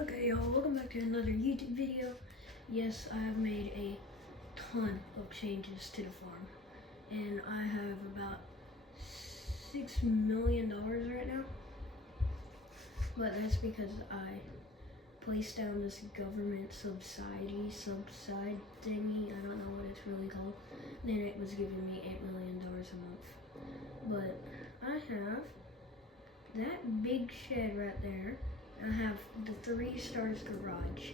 Okay, y'all, welcome back to another YouTube video. Yes, I have made a ton of changes to the farm, and I have about $6 million right now. But that's because I placed down this government subside thingy. I don't know what it's really called. Then it was giving me $8 million a month. But I have that big shed right there. I have the 3 stars garage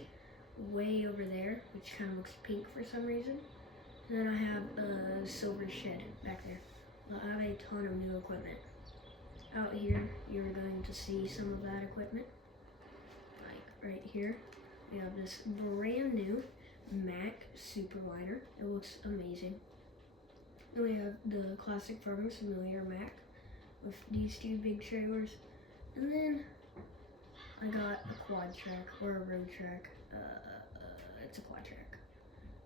way over there, which kind of looks pink for some reason. And then I have a silver shed back there. But I have a ton of new equipment. Out here, you're going to see some of that equipment. Like right here, we have this brand new Mac Superliner. It looks amazing. Then we have the classic farming simulator Mac with these 2 big trailers. And then I got a quad track or a road track. It's a quad track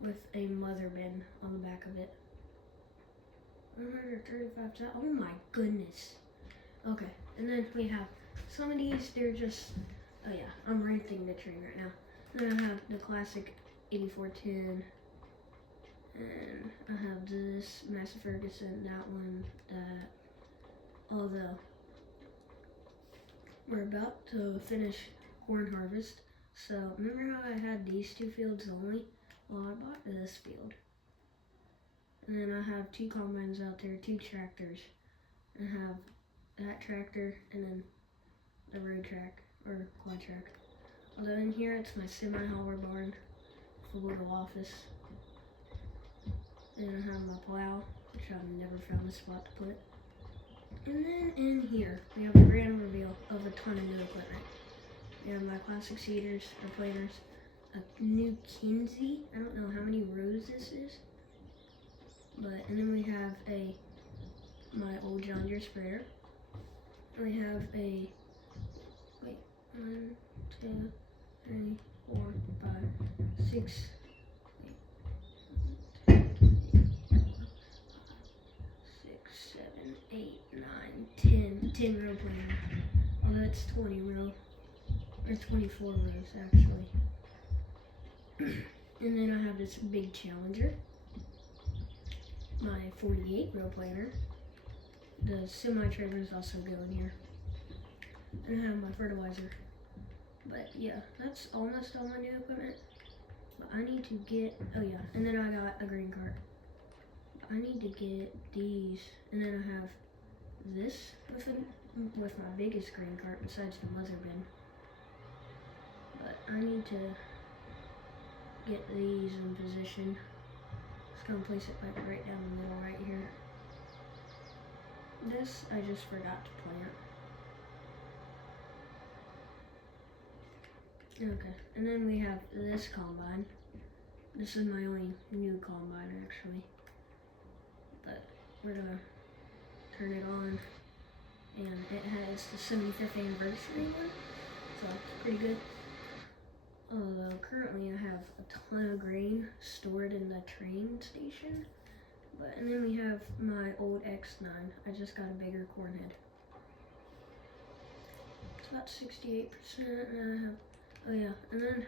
with a mother bin on the back of it. 135. Oh my goodness. Okay, and then we have some of these. They're just. Oh yeah, I'm renting the train right now. Then I have the classic 8410, and I have this Massey Ferguson. That one. That. Although we're about to finish corn harvest. So remember how I had these 2 fields only? Well, I bought this field. And then I have 2 combines out there, 2 tractors. I have that tractor and then the road track or quad track. Although in here it's my semi-hauler barn with a little office. And I have my plow, which I've never found a spot to put. And then in here, we have a grand reveal of a ton of new equipment. We have my classic seeders or planters, a new Kinsey. I don't know how many rows this is. And then we have my old John Deere sprayer. And we have 1, 2, 3, 4, 5, 6, 7, 8, 9, 10 row planter. Although it's 20 row, or 24 rows actually. And then I have this big Challenger, my 48 row planter. The semi-trailers also go in here. And I have my fertilizer. But yeah, that's almost all my new equipment. But I need to get, oh yeah, and then I got a grain cart. I need to get these, and then I have this with my biggest grain cart besides the mother bin. But I need to get these in position. Just gonna place it like right down the middle right here. This I just forgot to plant. Okay, and then we have this combine. This is my only new combine actually. But we're gonna turn it on, and it has the 75th anniversary one, so it's pretty good. Although currently I have a ton of grain stored in the train station. And then we have my old X9. I just got a bigger corn head. It's about 68%, and I have, oh yeah, and then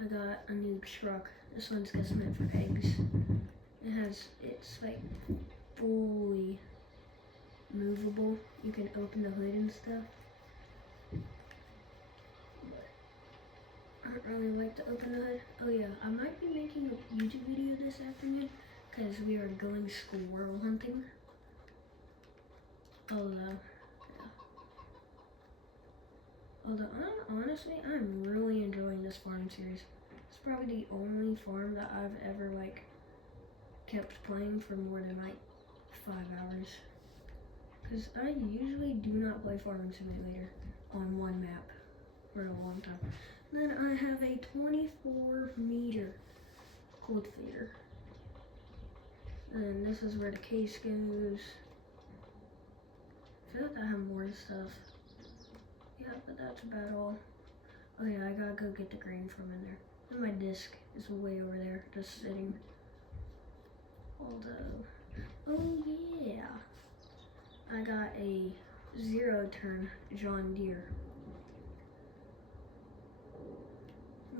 I got a new truck. This one's just meant for eggs. It's like fully movable. You can open the hood and stuff. But I don't really like to open the hood. Oh yeah, I might be making a YouTube video this afternoon because we are going squirrel hunting. Although honestly, I'm really enjoying this farm series. It's probably the only farm that I've ever kept playing for more than 5 hours. Because I usually do not play Farming Simulator on one map for a long time. Then I have a 24-meter cold feeder. And this is where the case goes. I feel like I have more stuff. Yeah, but that's about all. Oh yeah, I gotta go get the grain from in there. And my disc is way over there, just sitting. Although, oh yeah, I got a 0-turn John Deere.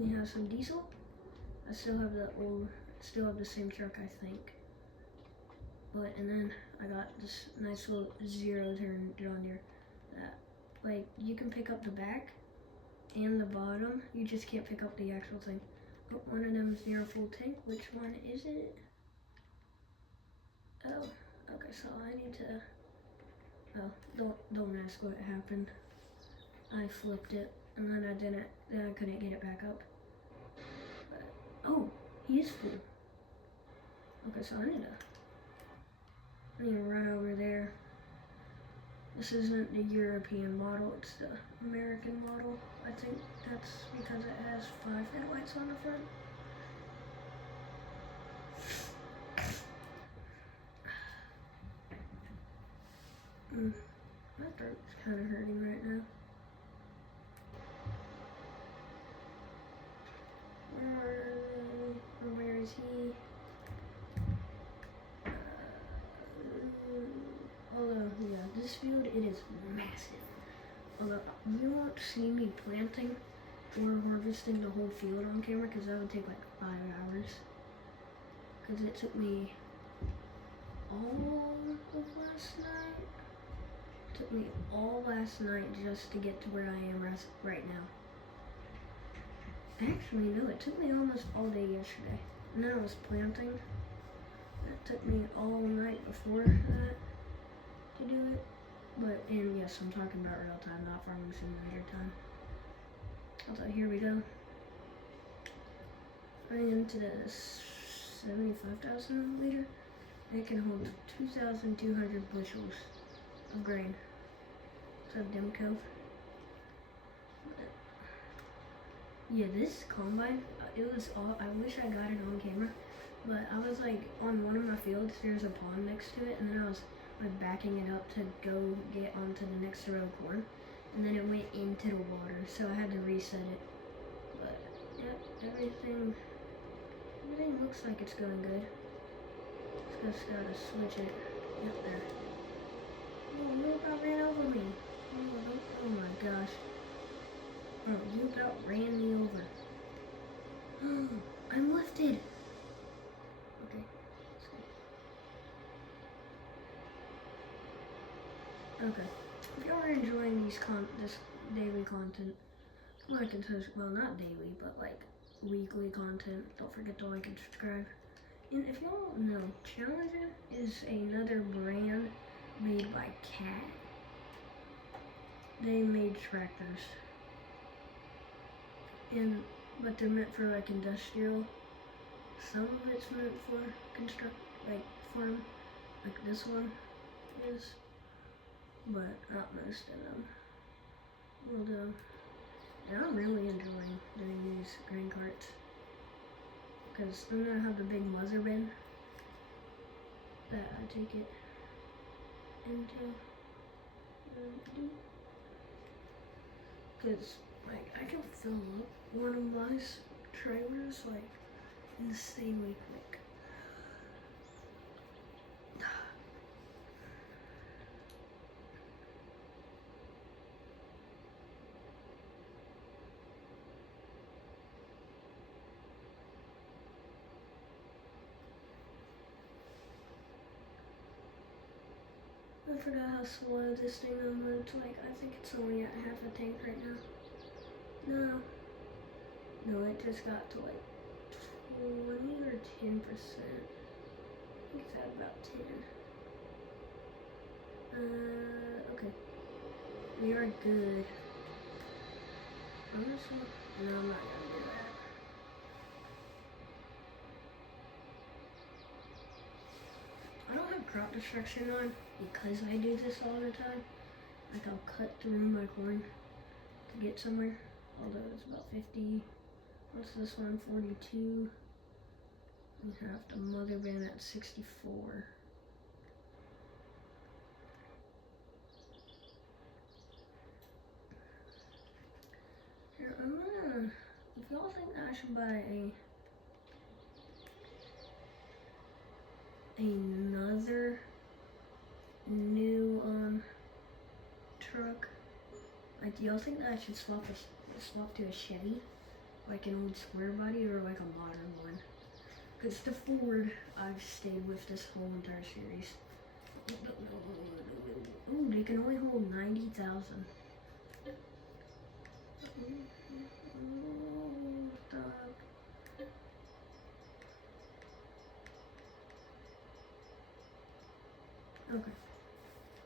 We have some diesel. I still have the same truck, I think. But, and then I got this nice little zero turn John Deere that, like, you can pick up the back and the bottom. You just can't pick up the actual thing. Oh, one of them is near a full tank. Which one is it? Oh, okay, so I need to, oh, don't ask what happened. I flipped it, and then I couldn't get it back up. But, oh, he is full. Okay, so I need to run over there. This isn't the European model, it's the American model. I think that's because it has 5 headlights on the front. My throat's kind of hurting right now. Where is he? Although, yeah, this field, it is massive. Although, you won't see me planting or harvesting the whole field on camera because that would take like 5 hours. Because it took me all of last night. It took me all last night just to get to where I am right now. Actually, no, it took me almost all day yesterday. And then I was planting. It took me all night before that to do it. But, and yes, I'm talking about real time, not farming simulator time. So here we go. Right into the 75,000 liter. It can hold 2,200 bushels of grain. What's up, Demco? Yeah, this combine, it was all, I wish I got it on camera, but I was like, on one of my fields, there's a pond next to it, and then I was like backing it up to go get onto the next row of corn, and then it went into the water, so I had to reset it. But, yep, everything looks like it's going good. Just gotta switch it. Yep, there. Oh, you about ran over me. Oh my gosh. Oh, you about ran me over. I'm lifted. Okay. Okay. If y'all are enjoying this daily content, like and subscribe. Well, not daily, but like weekly content. Don't forget to like and subscribe. And if y'all know, Challenger is another brand made by Cat. They made tractors. But they're meant for like industrial. Some of it's meant for like farm, like this one is, but not most of them will do. And I'm really enjoying doing these grain carts because I'm gonna have the big mother bin that I take it into. Because like I can fill up one of my trailers like insanely quick. I forgot how slow this thing moved. Like I think it's only at half a tank right now. No, it just got to like 20 or 10%. I think it's at about 10. Okay. We are good. Honestly, no, I'm not gonna do that. I don't have crop destruction on because I do this all the time. Like I'll cut through my corn to get somewhere. Although it's about 50. What's this one? 42. We have the mother bin at 64. Here, I'm gonna, if y'all think I should buy another new truck, like do y'all think that I should swap to a Chevy? like an old square body or like a modern one. Because the Ford I've stayed with this whole entire series. Ooh, they can only hold 90,000. Okay,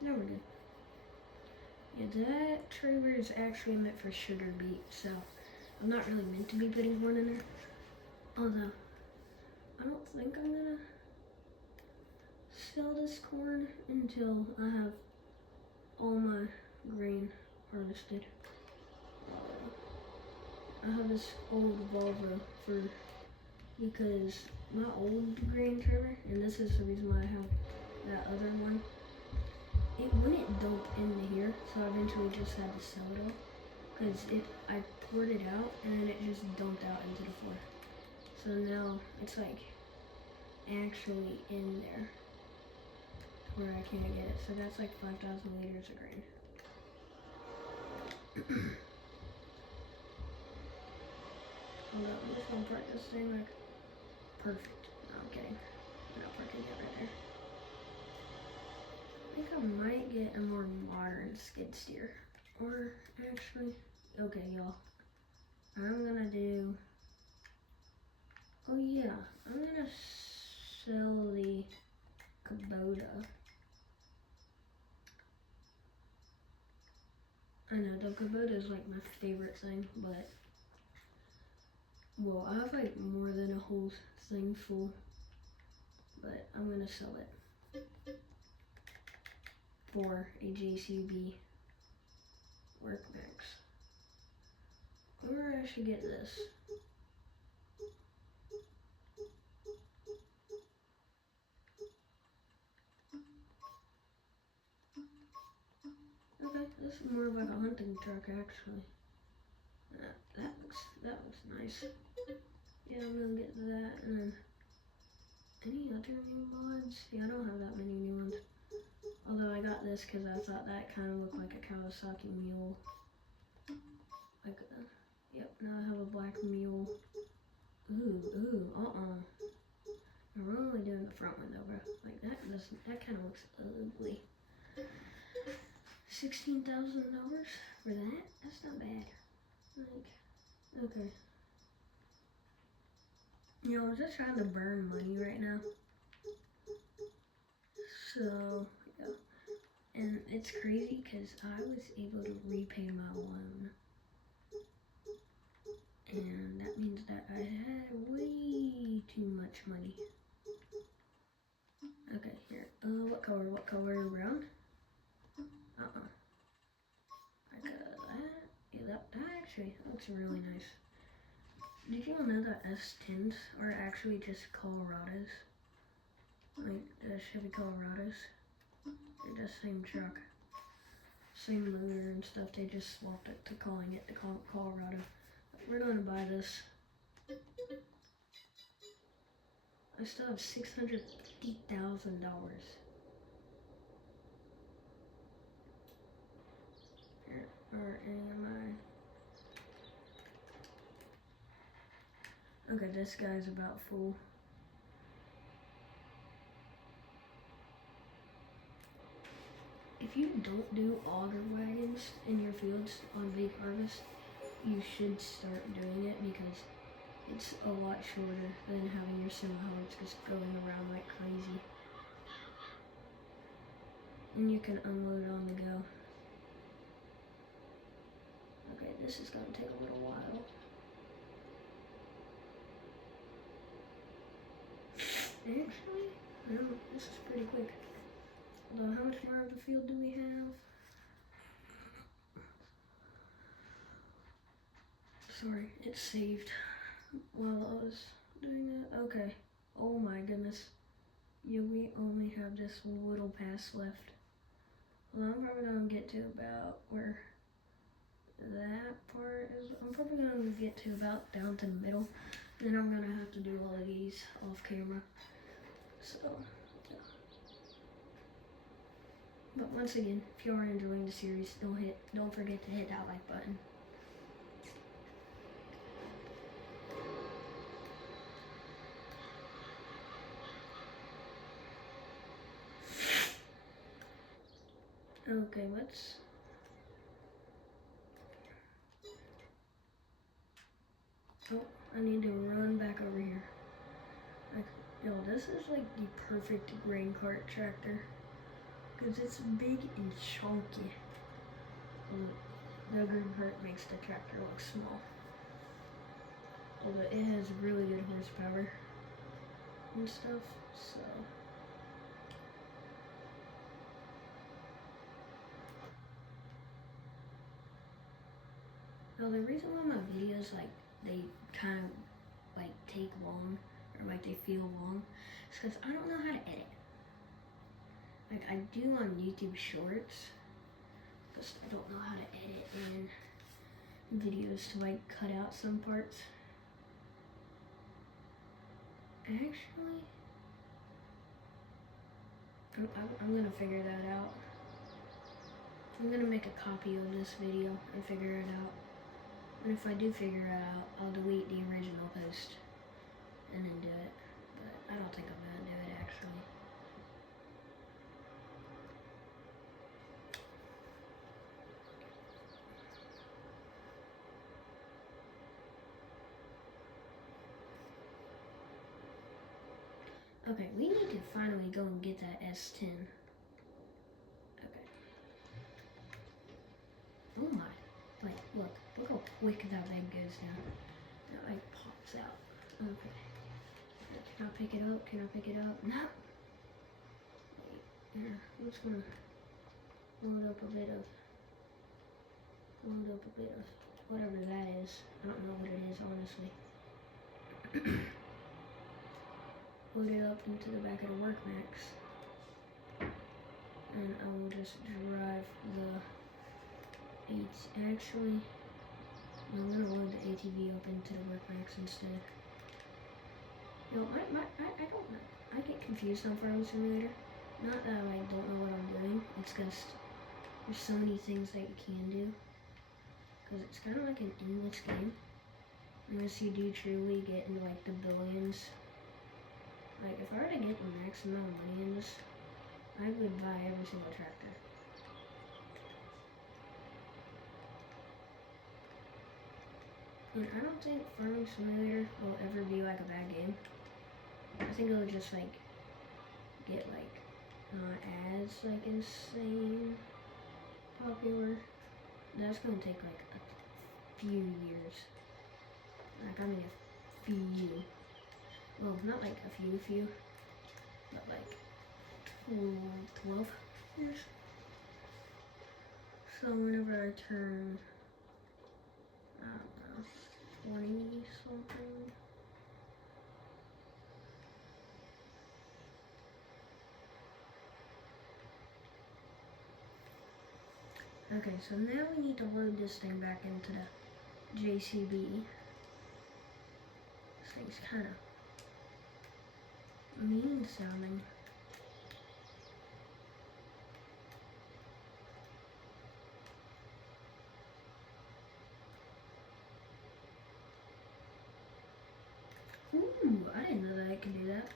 now we're good. Yeah, that trailer is actually meant for sugar beet, so I'm not really meant to be putting corn in there. Although, I don't think I'm gonna sell this corn until I have all my grain harvested. I have this old Volvo because my old grain trailer, and this is the reason why I have that other one, it wouldn't dump into here, so I eventually just had to sell it all because I poured it out and then it just dumped out into the floor. So now it's like actually in there where I can't get it. So that's like 5,000 liters of grain. Hold up, I'm just gonna park this thing like perfect. No, I'm kidding. I'm not parking it right there. I think I might get a more modern skid steer. Or actually, okay y'all. I'm gonna do, oh yeah, I'm gonna sell the Kubota. I know, the Kubota is like my favorite thing, but, well, I have like more than a whole thing full, but I'm gonna sell it for a JCB Workmax. Or I should get this. Okay, this is more of like a hunting truck actually. That looks nice. Yeah, I'm gonna get that. And then any other new mods? Yeah, I don't have that many new ones. Although I got this because I thought that kind of looked like a Kawasaki mule. Like, yep. Now I have a black mule. I'm only doing the front window, bro. Like that kind of looks ugly. $16,000 for that? That's not bad. Like, okay. You know, I'm just trying to burn money right now. So, yeah. And it's crazy because I was able to repay my loan. And that means that I had way too much money. Okay, here. What color? Brown? Like that? Yeah, that actually looks really nice. Did you know that S10s are actually just Colorados? Like the Chevy Colorados? They're the same truck. Same motor and stuff, they just swapped it to calling it the Colorado. We're gonna buy this. I still have $650,000. Or am I? Okay, this guy's about full. If you don't do auger wagons in your fields on big harvest, you should start doing it because it's a lot shorter than having your semi-hards just going around like crazy. And you can unload on the go. Okay, this is gonna take a little while. Actually, no, this is pretty quick. Although, how much more of the field do we have? Sorry, it saved while I was doing that. Okay. Oh my goodness. Yeah, we only have this little pass left. Well, I'm probably gonna get to about where that part is. I'm probably gonna get to about down to the middle. Then I'm gonna have to do all of these off camera. So, yeah. But once again, if you are enjoying the series, don't forget to hit that like button. Okay, let's... Oh, I need to run back over here. Like, yo, this is like the perfect grain cart tractor. Because it's big and chunky. The grain cart makes the tractor look small. Although it has really good horsepower and stuff, so... Now the reason why my videos, like, they kind of, like, take long, or like they feel long, is because I don't know how to edit. Like, I do on YouTube Shorts, because I don't know how to edit in videos to, like, cut out some parts. Actually, I'm gonna figure that out. I'm gonna make a copy of this video and figure it out. And if I do figure it out, I'll delete the original post and then do it. But I don't think I'm gonna do it actually. Okay, we need to finally go and get that S10. Okay. Oh my. Like, look how quick that thing goes down. That like pops out. Okay. Can I pick it up? Can I pick it up? No. Wait, here, I'm just gonna load up a bit of whatever that is. I don't know what it is, honestly. Load it up into the back of the Workmax. And I will just drive the actually, I'm gonna load the ATV up into the Workmax instead. You know, I don't know. I get confused on Farming Simulator. Not that I don't know what I'm doing. It's just there's so many things that you can do. Because it's kind of like an endless game. Unless you do truly get into like the billions. Like if I were to get the max amount of money in this, I would buy every single tractor. And I don't think Farming Simulator will ever be like a bad game. I think it'll just like get like not as like insane popular. That's gonna take like a few years. Like I mean a few. Well, not like a few, but like 12 years. So whenever I turn, I don't know, 20 something. Okay, so now we need to load this thing back into the JCB. This thing's kind of mean sounding. Ooh, I didn't know that I could do that.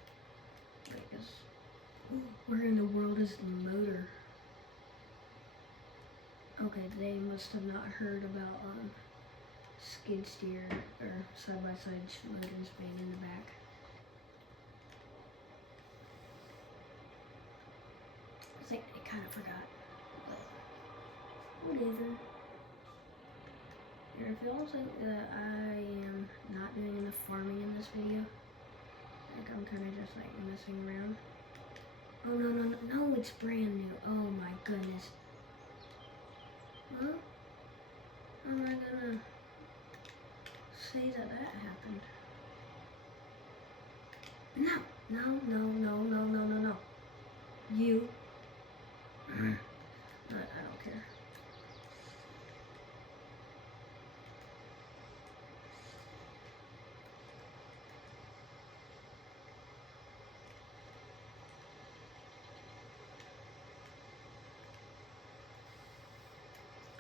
I guess. Ooh, where in the world is the motor? Okay, they must have not heard about skid steer or side-by-side motors being in the back. I think they kind of forgot, but whatever. Here, if y'all think that I am not doing enough farming in this video, like I'm kind of just like messing around. Oh no, it's brand new. Oh my goodness. Well, how am I gonna say that happened? No. You. I don't care.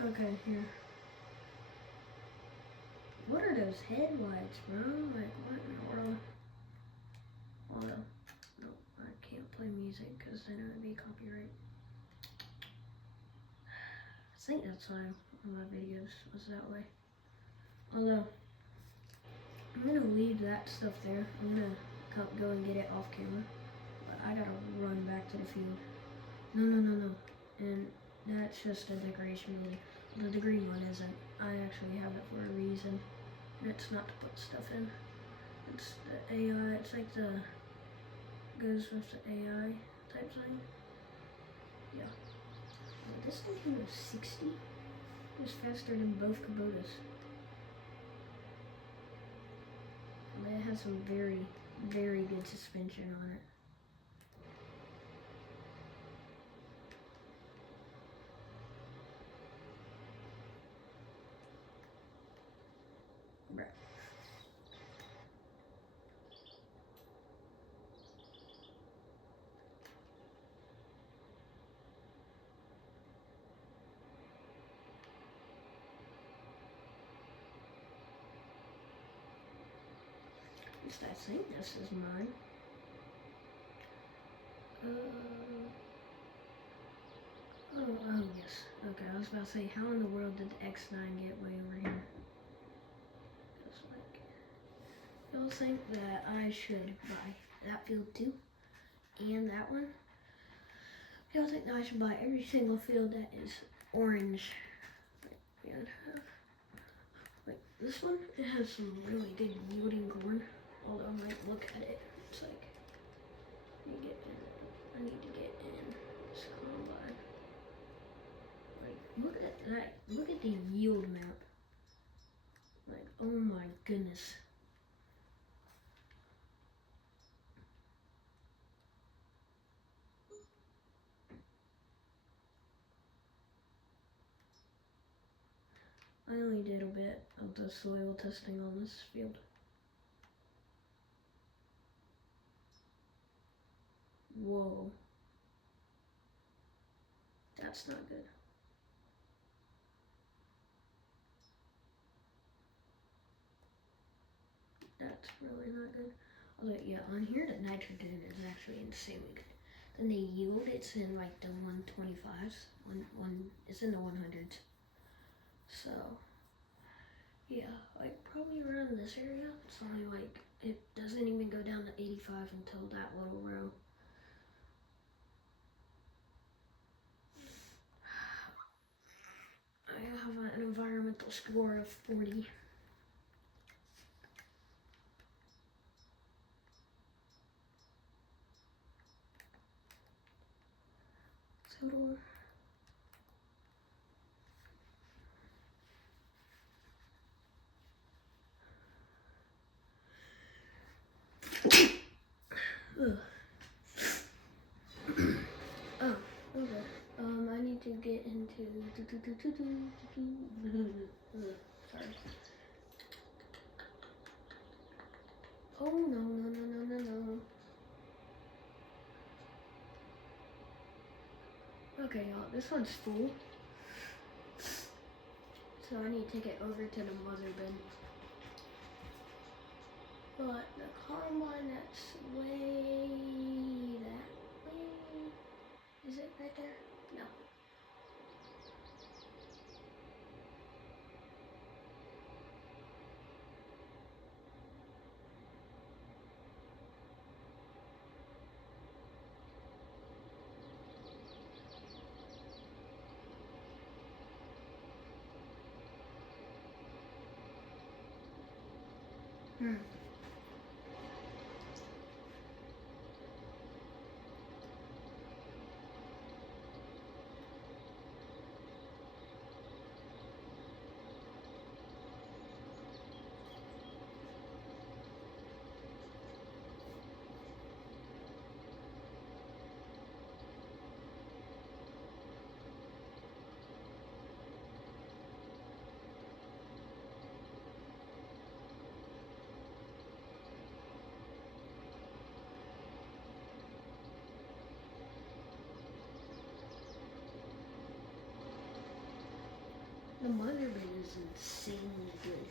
Okay, here. What are those headlights, bro? Like, what in the world? Hold on. No, I can't play music because then it would be copyright. think that's why my videos was that way. Although, I'm gonna leave that stuff there. I'm gonna go and get it off camera. But I gotta run back to the field. No. And that's just a decoration building. The green one isn't. I actually have it for a reason. It's not to put stuff in. It's the AI, it's like the, goes with the AI type thing. Yeah. This thing came with 60. It was faster than both Kubotas. But it has some very, very good suspension on it. Right. At least I think this is mine. Oh yes. Okay, I was about to say, how in the world did the X9 get way over here? It's like, y'all think that I should buy that field too, and that one? Y'all think that I should buy every single field that is orange? And like this one, it has some really good yielding corn. Although I might look at it, it's like, I need to get in this combine. Like, look at that, look at the yield map. Like, oh my goodness. I only did a bit of the soil testing on this field. Whoa. That's not good. That's really not good. Although, yeah, on here the nitrogen is actually insanely good. Then the yield, it's in like the 125s. It's in the 100s. So, yeah, like probably around this area, it's only like, it doesn't even go down to 85 until that little row. I have an environmental score of 40. Total. Oh, okay. I need to get into. Sorry. Oh no. Okay, y'all, this one's full. So I need to take it over to the mother bin. But the combine that's way that way. Is it right there? No. The mother bin is insanely good.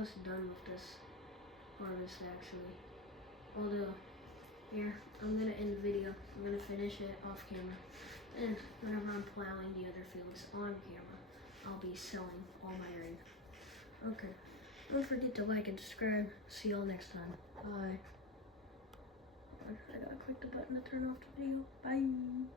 almost done with this harvest actually. Although, here, I'm gonna end the video. I'm gonna finish it off camera. And whenever I'm plowing the other fields on camera, I'll be selling all my grain. Okay. Don't forget to like and subscribe. See y'all next time. Bye. I gotta click the button to turn off the video. Bye.